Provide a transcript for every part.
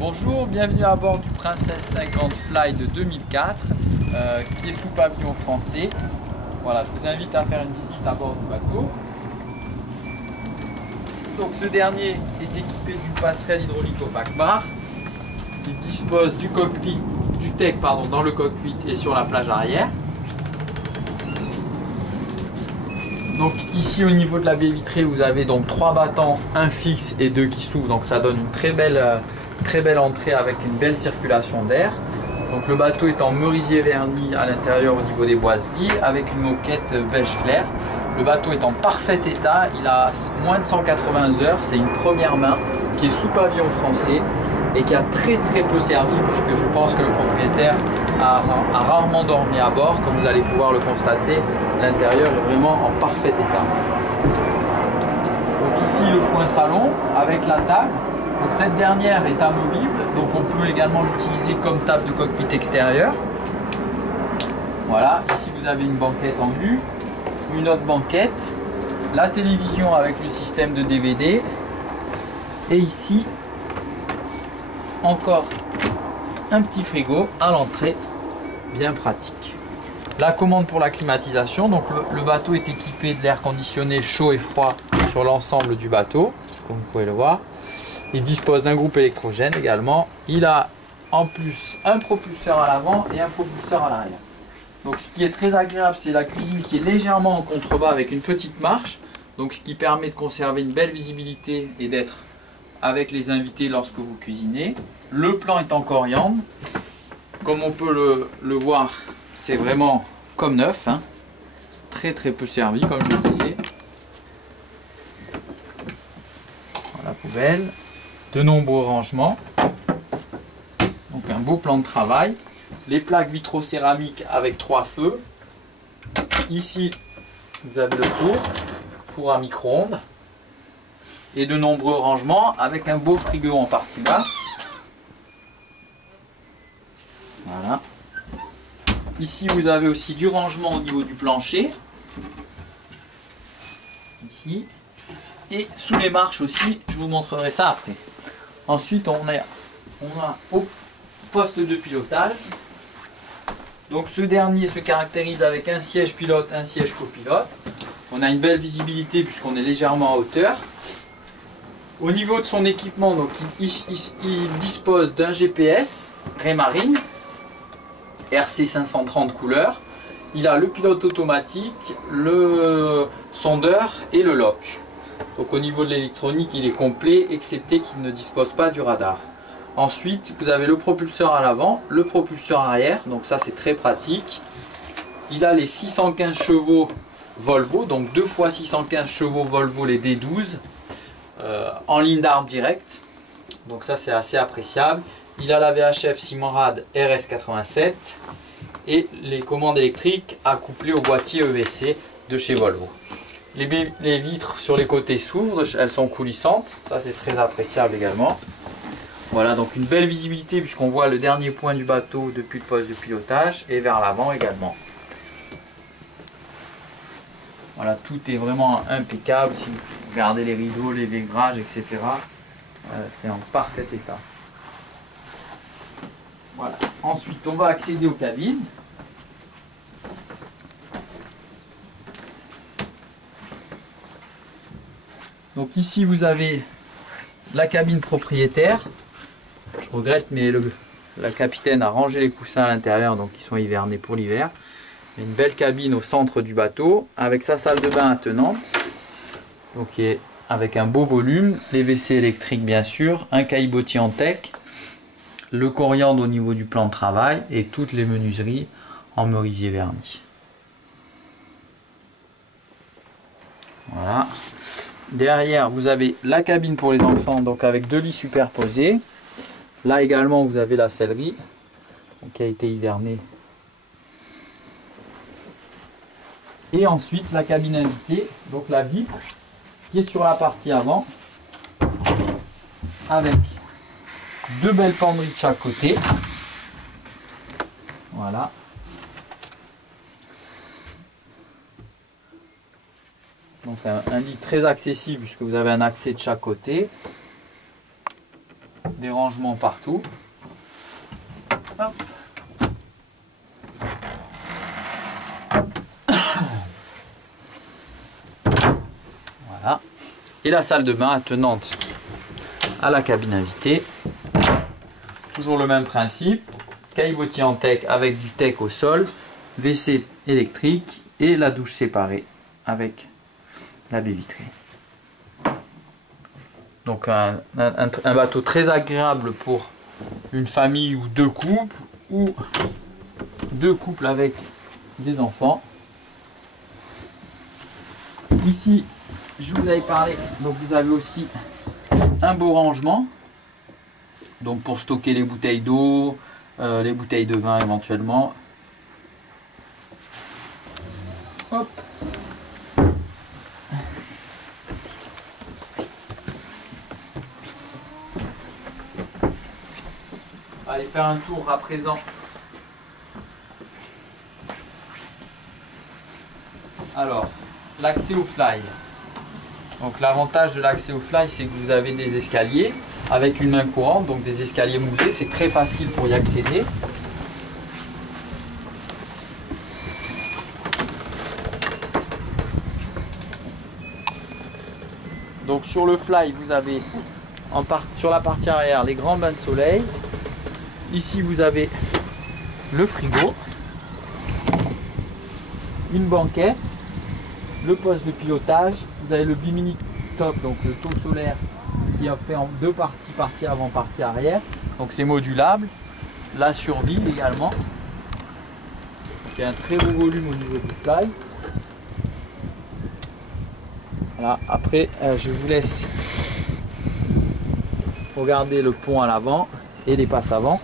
Bonjour, bienvenue à bord du Princess 50 Fly de 2004 qui est sous pavillon français. Voilà, je vous invite à faire une visite à bord du bateau. Donc ce dernier est équipé d'une passerelle hydraulique au paquebot qui dispose du cockpit, du deck dans le cockpit et sur la plage arrière. Donc ici au niveau de la baie vitrée, vous avez donc 3 battants, un fixe et 2 qui s'ouvrent, donc ça donne une très belle entrée avec une belle circulation d'air. Donc le bateau est en merisier verni à l'intérieur au niveau des boiseries avec une moquette beige clair. Le bateau est en parfait état, il a moins de 180 heures, c'est une première main qui est sous pavillon français et qui a très peu servi puisque je pense que le propriétaire a rarement dormi à bord. Comme vous allez pouvoir le constater, l'intérieur est vraiment en parfait état. Donc ici le point salon avec la table. Donc cette dernière est amovible, donc on peut également l'utiliser comme table de cockpit extérieur. Voilà, ici vous avez une banquette en vue, une autre banquette, la télévision avec le système de DVD, et ici encore un petit frigo à l'entrée, bien pratique. La commande pour la climatisation, donc le bateau est équipé de l'air conditionné chaud et froid sur l'ensemble du bateau, comme vous pouvez le voir. Il dispose d'un groupe électrogène également. Il a en plus un propulseur à l'avant et un propulseur à l'arrière. Donc ce qui est très agréable, c'est la cuisine qui est légèrement en contrebas avec une petite marche. Donc ce qui permet de conserver une belle visibilité et d'être avec les invités lorsque vous cuisinez. Le plan est en coriandre. Comme on peut le voir, c'est vraiment comme neuf, hein. Très peu servi comme je le disais. La poubelle. De nombreux rangements, donc un beau plan de travail, les plaques vitrocéramiques avec 3 feux, ici vous avez le four à micro-ondes et de nombreux rangements avec un beau frigo en partie basse. Voilà. Ici vous avez aussi du rangement au niveau du plancher, ici, et sous les marches aussi, je vous montrerai ça après. Ensuite, on a au poste de pilotage. Donc ce dernier se caractérise avec un siège pilote, un siège copilote. On a une belle visibilité puisqu'on est légèrement en hauteur. Au niveau de son équipement, donc, il dispose d'un GPS Raymarine RC 530 couleurs. Il a le pilote automatique, le sondeur et le lock. Donc au niveau de l'électronique, il est complet, excepté qu'il ne dispose pas du radar. Ensuite, vous avez le propulseur à l'avant, le propulseur arrière, donc ça c'est très pratique. Il a les 615 chevaux Volvo, donc 2 fois 615 chevaux Volvo, les D12, en ligne d'arbre direct. Donc ça c'est assez appréciable. Il a la VHF Simrad RS87 et les commandes électriques accouplées au boîtier EVC de chez Volvo. Les vitres sur les côtés s'ouvrent, elles sont coulissantes, ça c'est très appréciable également. Voilà, donc une belle visibilité puisqu'on voit le dernier point du bateau depuis le poste de pilotage et vers l'avant également. Voilà, tout est vraiment impeccable. Si vous regardez les rideaux, les vaigrages, etc., c'est en parfait état. Voilà, ensuite on va accéder aux cabines. Donc ici vous avez la cabine propriétaire. Je regrette mais la capitaine a rangé les coussins à l'intérieur, donc ils sont hivernés pour l'hiver. Une belle cabine au centre du bateau avec sa salle de bain attenante. Donc avec un beau volume, les WC électriques bien sûr, un caillebotier en tech, le coriandre au niveau du plan de travail et toutes les menuiseries en merisier verni. Voilà. Derrière, vous avez la cabine pour les enfants, donc avec 2 lits superposés. Là également, vous avez la sellerie qui a été hivernée. Et ensuite, la cabine invitée, donc la VIP, qui est sur la partie avant, avec 2 belles penderies de chaque côté. Voilà. Donc un lit très accessible puisque vous avez un accès de chaque côté. des rangements partout. Hop. Voilà. Et la salle de bain attenante à la cabine invitée. Toujours le même principe. Caillebotis en teck avec du teck au sol. WC électrique et la douche séparée avec la baie vitrée. Donc un bateau très agréable pour une famille ou deux couples avec des enfants. Ici, je vous avais parlé, donc vous avez aussi un beau rangement, donc pour stocker les bouteilles d'eau, les bouteilles de vin éventuellement. Hop. Allez faire un tour à présent. Alors, l'accès au fly. Donc l'avantage de l'accès au fly, c'est que vous avez des escaliers avec une main courante, donc des escaliers moulés. C'est très facile pour y accéder. Donc sur le fly, vous avez sur la partie arrière les grands bains de soleil. Ici vous avez le frigo, une banquette, le poste de pilotage, vous avez le bimini top, donc le taux solaire qui est fait en deux parties, partie avant, partie arrière. Donc c'est modulable. La survie également. Il y a un très beau volume au niveau du fly. Voilà, après je vous laisse regarder le pont à l'avant et les passes avant.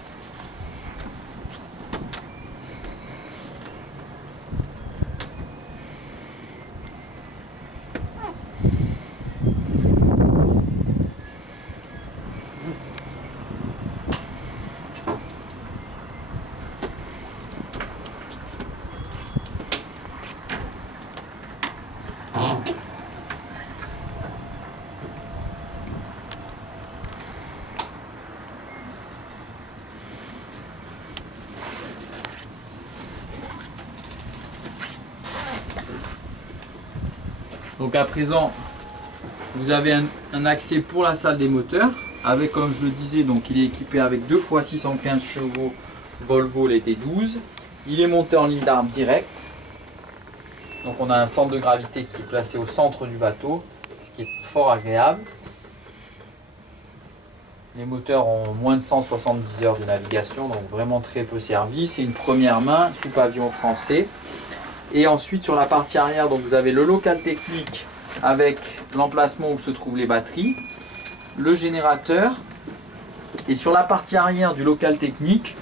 Donc à présent, vous avez un accès pour la salle des moteurs, avec, comme je le disais, donc il est équipé avec 2 x 615 chevaux Volvo LT12. Il est monté en ligne d'arbre direct. Donc on a un centre de gravité qui est placé au centre du bateau, ce qui est fort agréable. Les moteurs ont moins de 170 heures de navigation, donc vraiment très peu servi. C'est une première main sous pavillon français. Et ensuite sur la partie arrière, donc vous avez le local technique avec l'emplacement où se trouvent les batteries, le générateur. Et sur la partie arrière du local technique,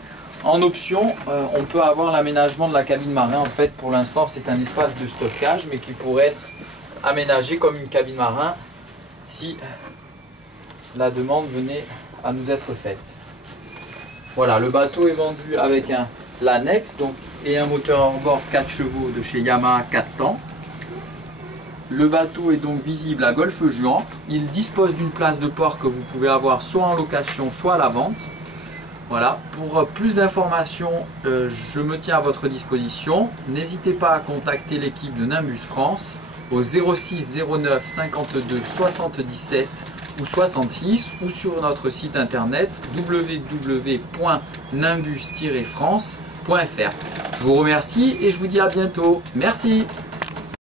en option, on peut avoir l'aménagement de la cabine marin. En fait, pour l'instant, c'est un espace de stockage, mais qui pourrait être aménagé comme une cabine marin si la demande venait à nous être faite. Voilà, le bateau est vendu avec l'annexe et un moteur hors-bord 4 chevaux de chez Yamaha 4 temps. Le bateau est donc visible à Golfe-Juan. Il dispose d'une place de port que vous pouvez avoir soit en location, soit à la vente. Voilà, pour plus d'informations, je me tiens à votre disposition. N'hésitez pas à contacter l'équipe de Nimbus France au 06 09 52 77 ou 66 ou sur notre site internet www.nimbus-france.fr. Je vous remercie et je vous dis à bientôt. Merci.